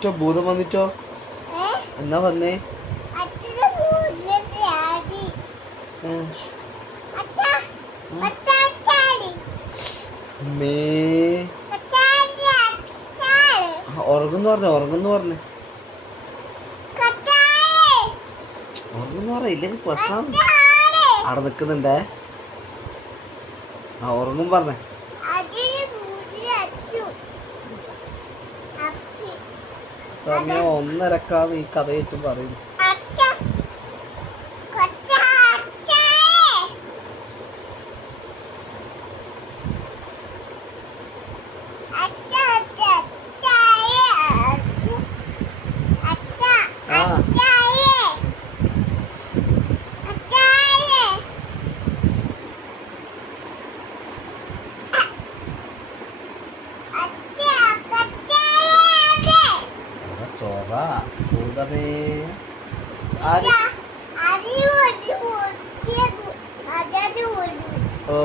വന്നിട്ടോ ഭൂതം വന്നിട്ടോ എന്നാ വന്നേ ഉറങ്ങുന്നു പറഞ്ഞേ ഉറങ്ങുന്നു പറഞ്ഞേ ഉറങ്ങുന്നു പറഞ്ഞ ഇല്ലെങ്കിൽ പ്രശ്നം അവിടെ നിൽക്കുന്നുണ്ടേ ആ ഉറങ്ങും പറഞ്ഞേ സമയം 1:30 ഈ കഥ വെച്ച് പറയും ഭൂതമേ ഓ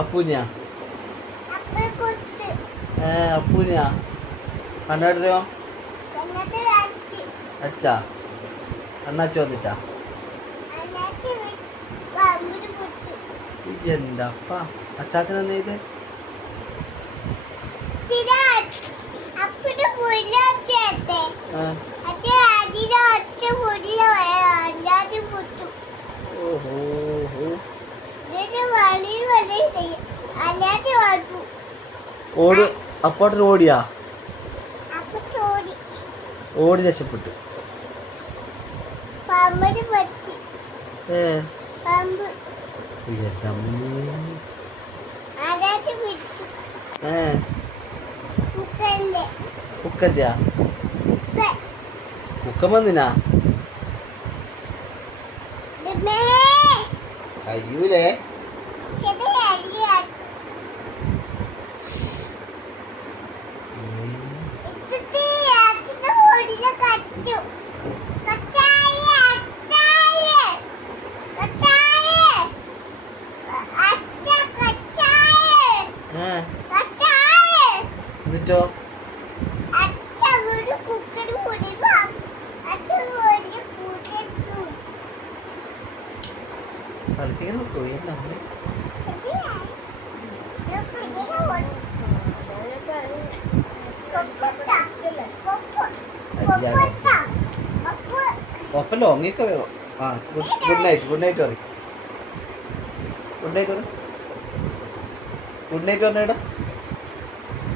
അപ്പൂഞ്ഞാ അപ്പൂഞ്ഞാ കണ്ടോ അച്ഛാ അണ്ണാച്ചി വന്നിട്ടാ എൻ്റെ അപ്പ അച്ചാച്ചനെന്താ ഇത് ഓടി അപ്പോട്ടൻ ഓടിയാ ഓടി രക്ഷപ്പെട്ടു കുക്കൻ്റെയാ കുക്കൻ വന്നിനാ കഴിയൂലേ എന്നിട്ടോ കളിക്കാൻ പോയി ഒപ്പല്ലോ ഒങ്ങിക്കോ ആ ഗുഡ് നൈറ്റ് പറയും ഗുഡ് നൈറ്റ് പറഞ്ഞേടാ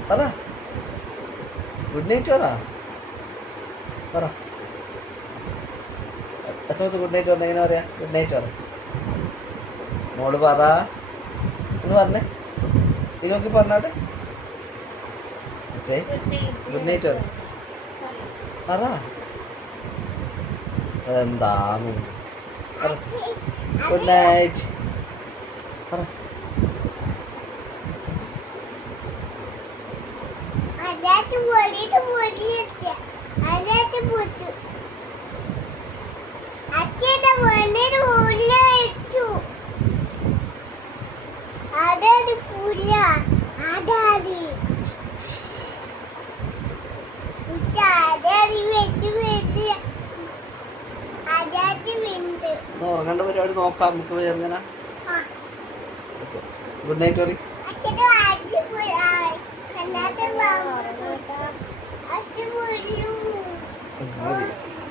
പറ ഗുഡ് നൈറ്റ് പറ അച്ഛനത്ത് ഗുഡ് നൈറ്റ് പറഞ്ഞ എങ്ങനെ പറയാ ഗുഡ് നൈറ്റ് പറ മോള് പറ ഒന്ന് പറഞ്ഞേ ഇതൊക്കെ പറഞ്ഞോട്ടെ ഗുഡ് നൈറ്റ് പറ എന്താ നീ ഗുഡ് നൈറ്റ് പറ ഉറങ്ങേണ്ട പരിപാടി നോക്കാം നമുക്ക് എങ്ങനെ ഗുഡ് നൈറ്റ് പറയും